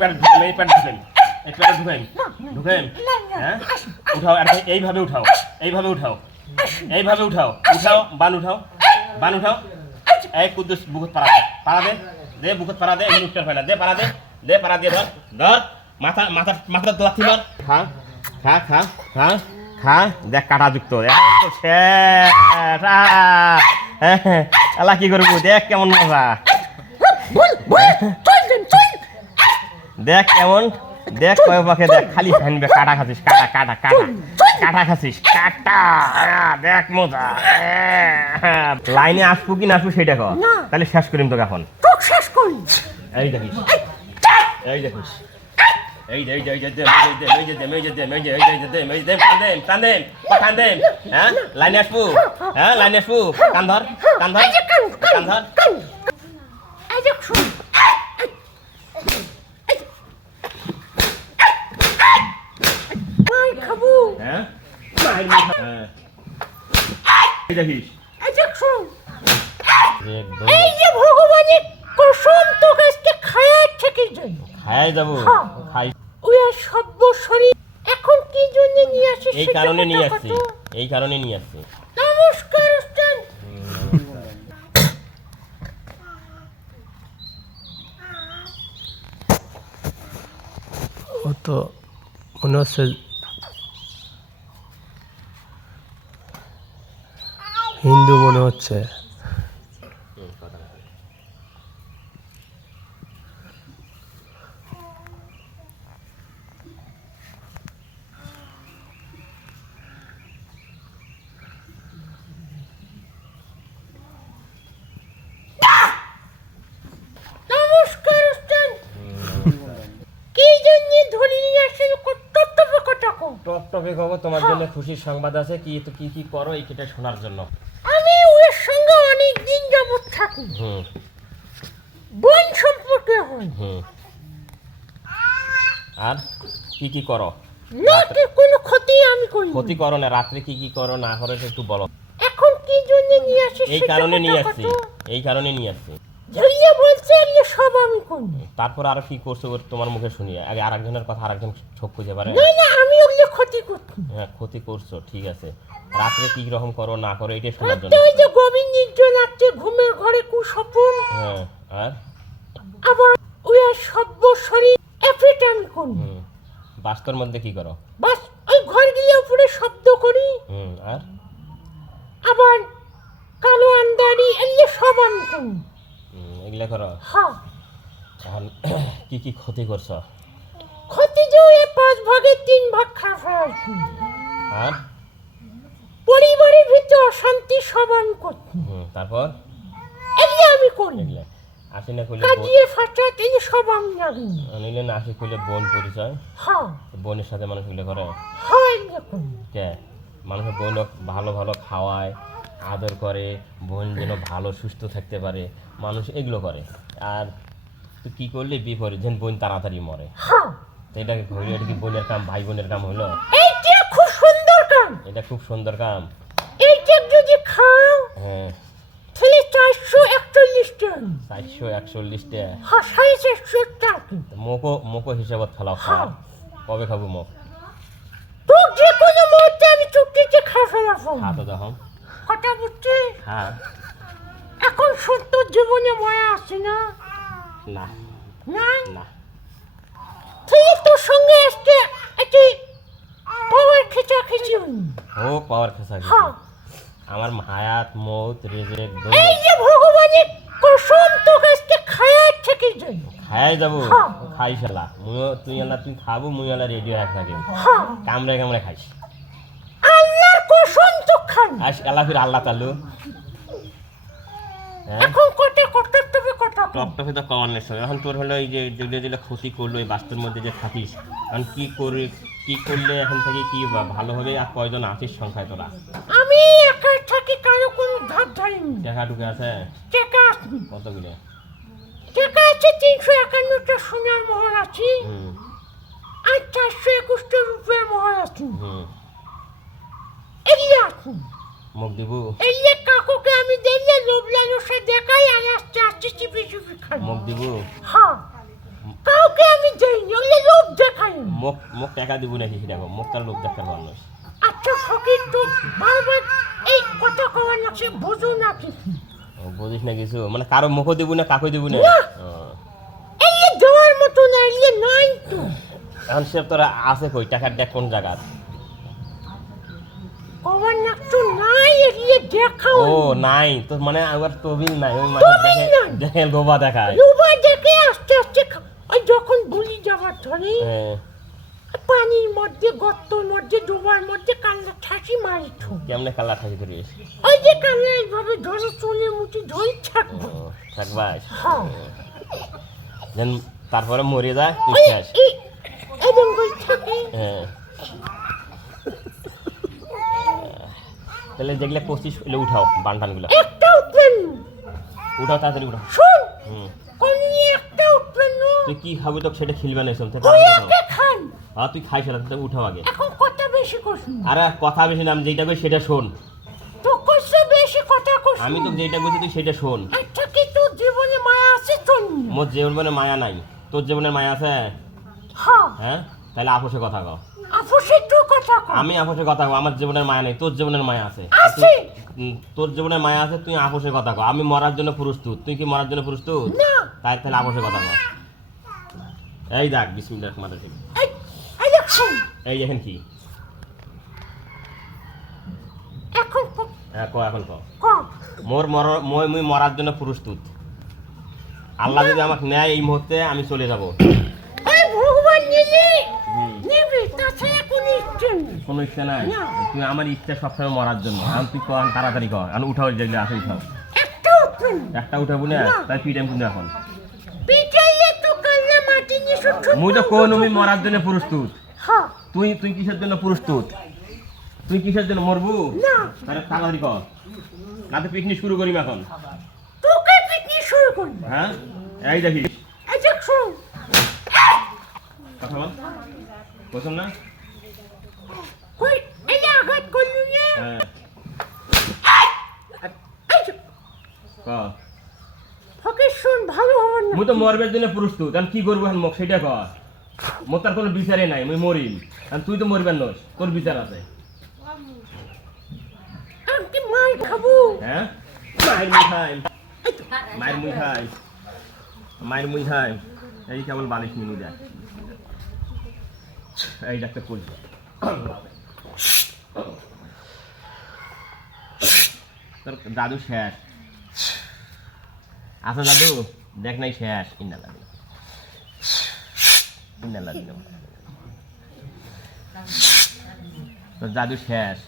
Pad ঢুকেন, এই pad ঢুকেন, এই প্যাড ঢুকেন, ঢুকেন। হ্যাঁ, উঠাও, আর এইভাবে উঠাও, এইভাবে উঠাও, এইভাবে উঠাও, উঠাও, বান উঠাও, বান উঠাও। এই কুদ্দুস বুকুত পাড়া দে, দে বুকুত পাড়া দে, এখানে উঠতে ফেলা দে, পাড়া দে, দে পাড়া দিয়ে ধর, ধর, মাথা মাথা মাথা লাথি মার। খা খা খা খা খা, দেখ কাটা যুক্ত, এলা কি করবো, দেখ কেমন মজা, দেখ কেমন, দেখ কয় পাখে, দেখ খালি ফেনবে, কাটা খাচ্ছিস, কাটা কাটা কাটা কাটা খাচ্ছিস, কাটা, দেখ মজা। লাইনে আসবো কি না আসবো সেটা কর, তাহলে শেষ করিম তোকে এখন। শেষ করি। এই দেখিস, এই দেখিস, এই দে, এই দে, এই দে, এই দে, এই দে, এই দে, এই দে, এই দে, এই দে, কান দেন, কান দেন, কান দেন, হ্যাঁ লাইনে আসবো, হ্যাঁ লাইনে আসবো, কান ধর, কান ধর, কান ধর। এই যে শুন, মাই খাবো, হ্যাঁ হ্যাঁ, এই দেখিস, এই যে শুন, এই যে ভগবানের কসম তোকে আজকে খায়া থেকে যাই, খাই যাবো, খাই, ওই সভ্য শরীর এখন কি জন্য নিয়ে আসিস? এই কারণে নিয়ে আসছি, এই কারণে নিয়ে আসছি। নমস্কার উস্তাদ। ও তো মনে হচ্ছে হিন্দু মনে হচ্ছে। নমস্কার উস্তাদ। কি জন্য ধরে নিয়ে আসেন? টপটপে কথা কও। টপটপে খবর, তোমার জন্য খুশির সংবাদ আছে, কি তো কি কি করো এইটা শোনার জন্য। আমি ওর সঙ্গে অনেক দিন যাবত থাকি, হুম বোন সম্পর্কে হয়, হুম, আর কি কি করো? না কি কোনো ক্ষতি আমি করি না। ক্ষতি করো না, রাত্রে কি কি করো না করো একটু বলো। এখন কি জন্য নিয়ে আসিস? এই কারণে নিয়ে আসছি, এই কারণে নিয়ে আসছি। ঝরিয়ে বলছে এগুলো সব আমি করি। তারপর আরো কি করছো তোমার মুখে শুনি, আগে আরেকজনের কথা আরেকজন চোখ খুঁজে পারে। না না, আমি ওগুলো ক্ষতি করছি। হ্যাঁ ক্ষতি করছো, ঠিক আছে, রাত্রে কি রকম করো না করো এটাই শোনার জন্য। ওই যে গভীর নির্জন রাত্রে ঘুমের ঘরে কুস্বপ্ন, হ্যাঁ, আর আবার ওই সভ্য শরীর এফেট আমি করি। বাস্তর মধ্যে কি করো? বাস ওই ঘর গিয়ে উপরে শব্দ করি, আর আবার কালো আন্দারি এগুলো সব আমি করি। এগুলা করো। হ্যাঁ, এখন কি কি ক্ষতি করছো? ক্ষতি যে ওই 5 ভাগের 3 ভাগ খাওয়া আছে, আর পরিবারের ভিতরে অশান্তি সব আমি করছি। তারপর এগুলো আমি করি। এগুলা আসি না কইলে কাজিয়ে ফাটা তিনি সব আমি জানি। নিলে না আসি কইলে বোন পরিচয়, হ্যাঁ বোনের সাথে মানুষ এগুলো করে। হ্যাঁ, এগুলো করি। কে মানুষের বোন ভালো ভালো খাওয়ায়, আদর করে, বোন যেন ভালো সুস্থ থাকতে পারে, মানুষ এগুলো করে। আর তুই কি করলে বিপরীত, যেন বোন তাড়াতাড়ি মরে, হ্যাঁ, তো এটাকে হইলো, এটা কি বোনের কাম, ভাই বোনের কাম হলো? এইটা খুব সুন্দর কাম। এটা খুব সুন্দর কাম। এইটা যদি খাও হ্যাঁ, তাহলে 441 টাকা। 441 টাকা। হ্যাঁ, 450 টাকা। মোকো হিসাবত ফেলাও, খাওয়া কবে খাবো মুখ? তো যে কোনো মুহূর্তে আমি চুক্তিতে খাওয়া ফেলাবো। খা তো দেখো, কথা বুঝছিস? হ্যাঁ এখন সত্য জীবনে মায়া আছে না? না নাই? না, তুই তোর সঙ্গে আজকে একটি পাওয়ার খেঁচাখেঁচি হইনি। হোক পাওয়ার খেসা কিছু। হ্যাঁ, আমার হায়াত মৌত রেজেক এই যে ভগবানের কসম তোকে আজকে খায়ার থেকে যাই। খাই যাবো, হ্যাঁ। খাই ফেলা মুইও, তুই এলা তুই খাবো, মুই এলা রেডি হয়ে থাকি, হ্যাঁ, কামড়ে কামড়ে খাইস। আল্লাহর কসম তো খান। আস এলা ফির আল্লাহ তালু। হ্যাঁ, এখন কটা কটা তবে কটা কম। টপটপে তো কমার নেই। এখন তোর হলো এই যে যেগুলো যেগুলো ক্ষতি করলো এই বাস্তুর মধ্যে যে থাকিস, এখন কি করে কি করলে এখন থেকে কি ভালো হবে? আর কয়জন আছিস সংখ্যায় তোরা? আমি একা থাকি, কারো কোনো ধার ধারিনি। টাকা ঢুকে আছে টাকা আছে, কতগুলো? টাকা আছে 351টা সোনার মোহর আছে, আর 421টা রূপের মোহর আছে। এগুলো আছে। মুখ দিব, এই যে কাকুকে আমি দেখলে লোভ লালসা দেখাই আর আস্তে আস্তে চিপে চিপে খাই। মুখ দিব। হ্যাঁ, কাউ তোকে আমি দেইনি, ওগুলো লোভ দেখাই। মুখ মুখ টাকা দিব নাকি সেটা কও, মুখ তার লোক দেখার মানুষ। আচ্ছা ফকির, তুই বারবার এই কথা কওয়া নাকি বুঝো নাকি? ও বুঝিস না কিছু, মানে কারো মুখও দিব না, কাকই দিব না। না। এই দেওয়ার মতো না, এই নাই তো। এখন সে তোরা আছে কই, টাকার দেখ কোন জায়গা? কওয়ার না তো নাই, এই দেখাও। ও নাই তো, মানে আবার তবিল নাই, ওই মাঝে তবিল দেখে নাই। দেখে লোভা দেখায়। লোভা দেখে আস্তে আস্তে ওই যখন গুলি যাবার ধরে হ্যাঁ, পানির মধ্যে, গর্তর মধ্যে, ডোবার মধ্যে কান্না ঠাসি মারিত। কেমনে কাল্লা থাকি ধরিস? ওই যে কান্না এইভাবে ধরো, চুলের মুঠি ধরে থাকবো। থাকবাস হ্যাঁ। যেন তারপরে মরে যায় তুই ওই শেষ। এরকম করে থাকে। হ্যাঁ, তাহলে যেগুলো পঁচিশ হলে উঠাও, বানটানগুলো একটা উঠবেন না। উঠাও, তাড়াতাড়ি উঠাও। শোন, হুম, কোনি একটা উঠবেন না। তুই কি খাবি তো সেটা খেলবে না, শুনতে ওই একটা খান। হ্যাঁ তুই খাই সেটা, তুই উঠাও আগে। এখন কথা বেশি করছিস। আরে কথা বেশি নাম, যেটা কই সেটা শোন। তো কইছে বেশি কথা করছিস। আমি তো যেটা বলছি তুই সেটা শোন। আচ্ছা, কি তোর জীবনে মায়া আছে তোর? মোর জীবনে মায়া নাই, তোর জীবনের মায়া আছে? হ্যাঁ। হ্যাঁ, তাহলে আপোষে কথা কও। আপুসের তো কথা কর। আমি আপোষে কথা কও, আমার জীবনের মায়া নেই, তোর জীবনের মায়া আছে। আছে। তোর জীবনের মায়া আছে, তুই আপোষে কথা কও। আমি মরার জন্য প্রস্তুত, তুই কি মরার জন্য প্রস্তুত? না। তাহলে আপোষে কথা কও। এই দেখ, বিসমিল্লাহির রহমানির রহিম। এই দেখ শোন, এই দেখেন কি? এখন হ্যাঁ ক, এখন ক। ক। মুই মরার জন্য প্রস্তুত। আল্লাহ যদি আমাকে নেয় এই মুহূর্তে, আমি চলে যাব। এই ভগবান নিলে হুম। নিবি, তাছাড়া কোনো ইচ্ছে নেই। কোনো ইচ্ছা নাই? না। তুই আমার ইচ্ছা সবসময় মরার জন্য। এখন তুই কর, তাড়াতাড়ি কর। এখন উঠাও, যেগুলো আছে উঠাও। একটা উঠবেন না। একটা উঠাবো না, না। তাই পিটাম কিন্তু এখন। পিটাইয়ে তো কান্না মাটি নিয়ে শুধু। মুই তো কোন আমি মরার জন্য প্রস্তুত। হ্যাঁ। তুই কিসের জন্য প্রস্তুত? তুই কিসের জন্য মরবু? না। তাহলে তাড়াতাড়ি কর, না তো পিকনিক শুরু করিম এখন। তোকে পিকনিক শুরু করবি। হ্যাঁ, এই দেখি এই দেখ শোন, কথা বল, বুঝলাম না? কই এই যে আঘাত করলু না। হ্যাঁ, এই যে, ক। ফকির শোন, ভালো হবে না। মুই তো মরবার জন্য প্রস্তুত। আমি কি করবো এখন, মুখ সেটা কর। মোর তার কোনো বিচারে নাই, মুই মরিম। আর তুই তো মরবার নস, তোর বিচার আছে। আমি কি মার খাবো? হ্যাঁ, মায়ের মুই খাই, মায়ের মুই খাই, মায়ের মুই খাই। এই কেবল বালিশ নিয়ে যায়, এই ডাক্তার করছে। তোর দাদু শেষ আচ্ছা দাদু, দেখ নাই শেষ। ইন্না লাগলো, ইন্না লাগলো, তোর দাদু শেষ।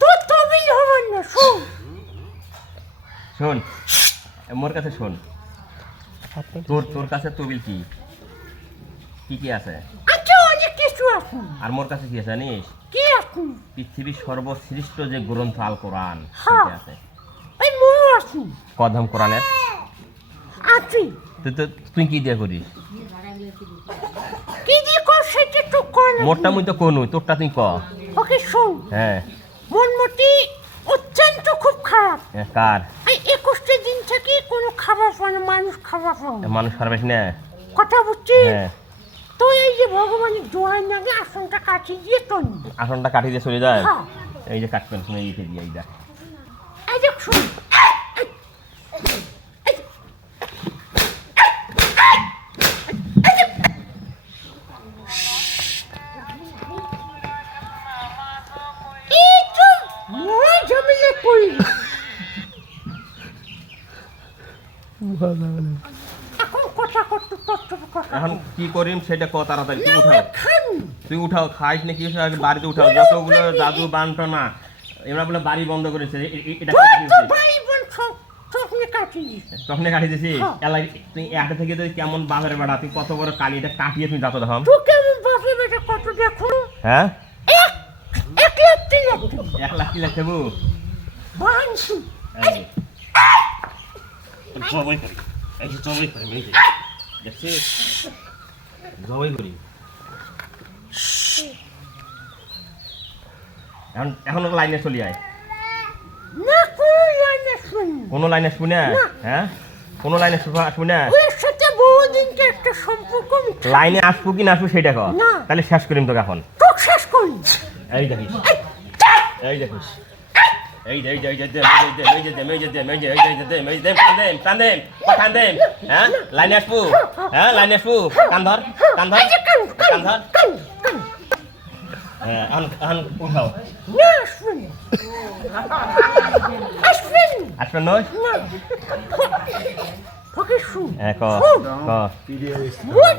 তোর তবিল হবে না। শোন, শোন, মোর কাছে শোন। তোর কাছে তবিল কি কি কি আছে? আচ্ছা অনেক কিছু আছে। আর মোর কাছে কি আছে জানিস? কি আছে? পৃথিবীর সর্বশ্রেষ্ঠ যে গ্রন্থ আল কোরআন, হ্যাঁ। সেটা আছে। এই ময়ূর আছে। কদম কোরআনের। আছে। তুই কি দিয়ে করিস? কি দিয়ে কর সেটা তো কর না। মোরটা মুই তো কোন, তোরটা তুই ক। ওকে শোন, হ্যাঁ, মনমতি অত্যন্ত খুব খারাপ। কার? এই 21টা দিন থেকে কোনো খাবার পায় না, মানুষ খাবার পায় না। মানুষ পারবেস না? কথা বুঝছিস? হ্যাঁ, তো এই যে ভগবানের দোয়ার নাগে আসনটা কাটিয়ে দিয়ে তোর আসনটা কাটি দিয়ে চলে যায়। হ্যাঁ। এই যে কাটবেন, শুনে এইটা দিয়ে, এই দেখ। এই দেখ শোন, এই তো মই ঝামেলা করি। এখন কথা করতে কথা এখন কি করিম সেটা ক তাড়াতাড়ি। তুই না, উঠাও, আমরা খান। তুই উঠাও। খাইস না কি হয়েছে, আগে বাড়িতে উঠাও। যতগুলো দাদু বানটো না, এরা বলে বাড়ি বন্ধ করেছে। এটা তোর কি তো হয়েছে? ভাই বোন স্বপ্নে কাটিয়ে তখন কাটি দিছি। হ্যাঁ। এলাই তুই একটা থেকে তুই কেমন বাপের বেড়া, তুই কত বড় কালি, এটা কাটিয়ে তুই যাতো দেখাম। তুই কেমন বাপে বেটা কত দেখো। হ্যাঁ, এক লাগতে লাগতে 1 লাখ কি লাগছে বউ? বাহানসু। জবাই করি, এই যে জবাই করি, এই যে দেখছিস, জবাই করি। এখন লাইনে চলি আয়। না কোনো জানে শুনি। কোনো লাইনে শুনে? না। হ্যাঁ, কোনো লাইনে শুনে? ওর সাথে বহুদিনকে একটা সম্পর্ক মিথ্যা। লাইনে আসবো কি না আসবো সেটা কর। না। তাহলে শেষ করিম তোকে এখন। তোকে শেষ করি। এই দেখিস, এই দেখিস, এই দে, হ্যাঁ লাইনে আসবো, হ্যাঁ লাইনে আসবো, কান ধর, কান ধর, এই যে কান, কান ধর, কান, কান। হ্যাঁ এখন উঠাও। না, আসবেন। আসবেন। আসবেন নয়? না। তোকে শুন। হ্যাঁ ক, শুন। ক। মোট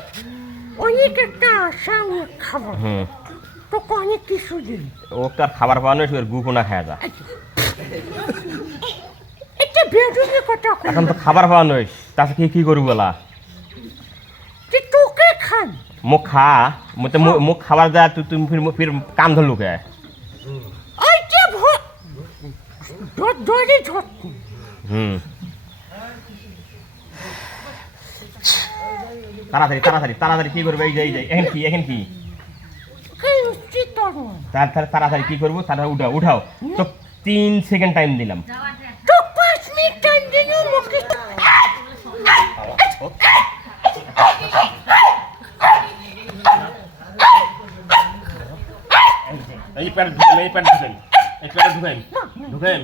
অনেক একটা আশা আমি খাবো। হুম, তোকে অনেক কিছু দিই। ও তার খাবার পাওয়া নয়, গু কোনা খায় যা। একটা বেদনের কথা কই। এখন তো খাবার পাওয়া নয়, তাতে কি করবো বলা? যে তোকে খান। মুখ খা, মুখ খাবার দেয়, তুই ফির কান ধরলু কে? ওই যে দড়ি ধরছি। হুম, তাড়াতাড়ি তাড়াতাড়ি তাড়াতাড়ি কি করবে? এই যে এখন কি, এখন কি? কেন উচিত তোর নয়? তাড়াতাড়ি কি করবো? তাড়াতাড়ি উঠাও, উঠাও। তো 3 সেকেন্ড টাইম দিলাম। তো 5 মিনিট টাইম দিলেও মুখে এই প্যাড ঢুকেন, এই প্যাড ঢুকেন, এই প্যাড ঢুকেন, ঢুকেন,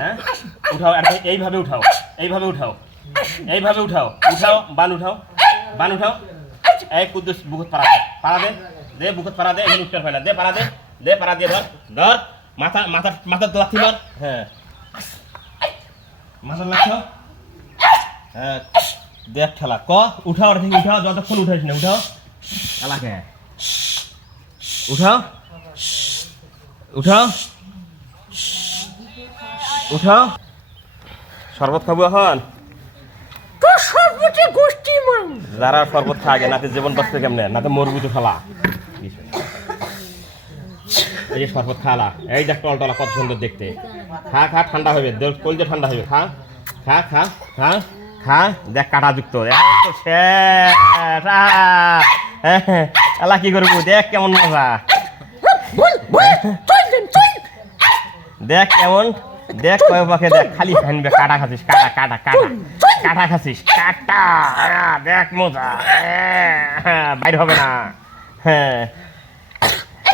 হ্যাঁ উঠাও, আর এইভাবে উঠাও, এইভাবে উঠাও, এইভাবে উঠাও, উঠাও, বান উঠাও, বান উঠাও। এই কুদ্দুস বুকুত পাড়া দে, পাড়া দে, দে বুকুত পাড়া দে, এখানে উঠতে পারে না, দে পাড়া দে, দে পাড়া দিয়ে ধর, ধর, মাথা লাথি মার, হ্যাঁ মাথা লাথি, হ্যাঁ দেখ খেলা ক, উঠাও, আর থেকে উঠাও, যতক্ষণ উঠাইস না, উঠাও, এলাকে উঠাও, উঠাও, উঠাও। শরবত খাবো এখন? তোর সর্বতে গোষ্ঠী মান। যারা শরবত খাগে নাতে জীবন বাঁচতে কেমনে, নাতে মরবি তো খালা। এই যে শরবত খালা, এই দেখ টলটলা কত সুন্দর দেখতে। খা খা, ঠান্ডা হবে, কলজে ঠান্ডা হবে, খা খা খা খা খা, দেখ কাটা যুক্ত, এলা কি করবো, দেখ কেমন মজা, দেখ কেমন, দেখ কয় পাখে, দেখ খালি ফ্যানবে, কাটা খাচ্ছিস, কাটা কাটা কাটা কাটা খাচ্ছিস, কাটা, দেখ মজা, বাইর হবে না, হ্যাঁ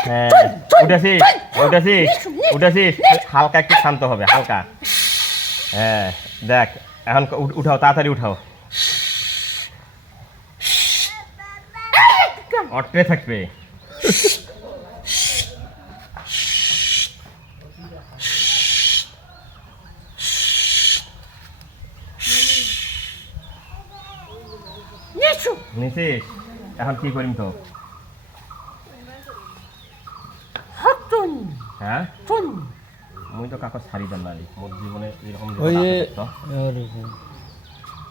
হ্যাঁ, উঠেছিস উঠেছিস উঠেছিস, হালকা একটু শান্ত হবে, হালকা, হ্যাঁ দেখ এখন উঠাও, তাড়াতাড়ি উঠাও, অট্রে থাকবে। নিছিস, এখন কি করিম তো? হ্যাঁ মুই তো কাগজ ছাড়ি দাম না, মোর জীবনে এরকম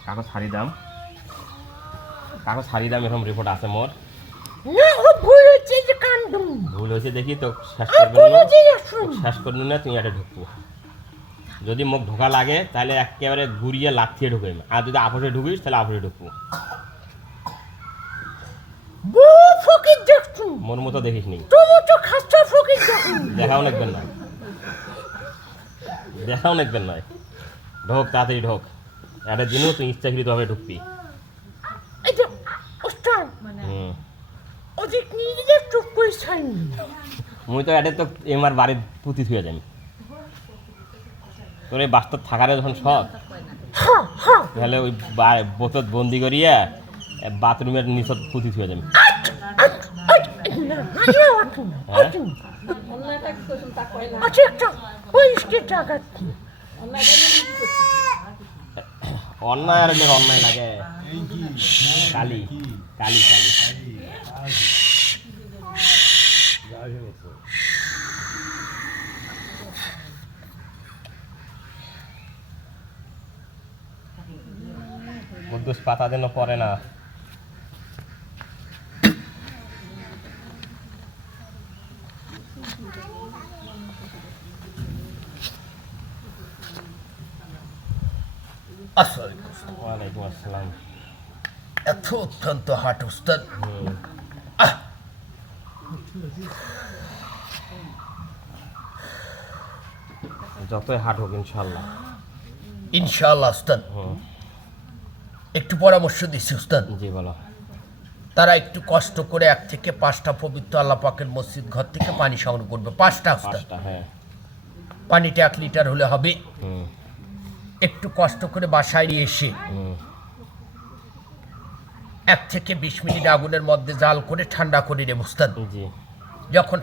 কাগজ ছাড়ি দাম, কাগজ ছাড়ি দাম, এরকম রিপোর্ট আছে মোর। ভুল হয়েছে দেখি তো শেষ করবো না, তুই এটা ঢুকবো। যদি মুখ ঢোকা লাগে তাহলে একেবারে ঘুরিয়ে লাথিয়ে ঢুকাইম, আর যদি আপসে ঢুকিস তাহলে আপসে ঢুকবো। মোর মতো দেখিস নি, দেখাও নাকবেন না, দেখাও নাকবেন নয়, ঢোক তাড়াতাড়ি ঢোক, একটা দিনও তুই ইচ্ছাকৃতভাবে ঢুকবি। মুই তো এটা তো এমার বাড়ির পুঁতি থুয়ে যাই, তোর এই বাস্তব থাকারে যখন শখ, তাহলে ওই বোতল বন্দি করিয়া বাথরুমের নিচত পুঁতি থুয়ে যাবি। অন্যায় আর অন্যায় লাগে, কালি কালি কালি। কুদ্দুস পাতা যেন পড়ে না। ওয়ালাইকুম আসসালাম। এত অত্যন্ত হাট উস্তাদ, যতই হাট হোক ইনশাল্লাহ। ইনশাআল্লাহ উস্তাদ, একটু পরামর্শ দিচ্ছি উস্তাদ। জি বলো। তারা একটু কষ্ট করে 1 থেকে 5টা পবিত্র আল্লাহ পাকের মসজিদ ঘর থেকে পানি সংগ্রহ করবে। 5টা উস্তাদ। 5টা, হ্যাঁ। পানিটা 1 লিটার হলে হবে। হুম, একটু কষ্ট করে বাসায় নিয়ে এসে হুম, 1 থেকে 20 মিনিট আগুনের মধ্যে জাল করে ঠান্ডা করে নেব উস্তাদ। জি। যখন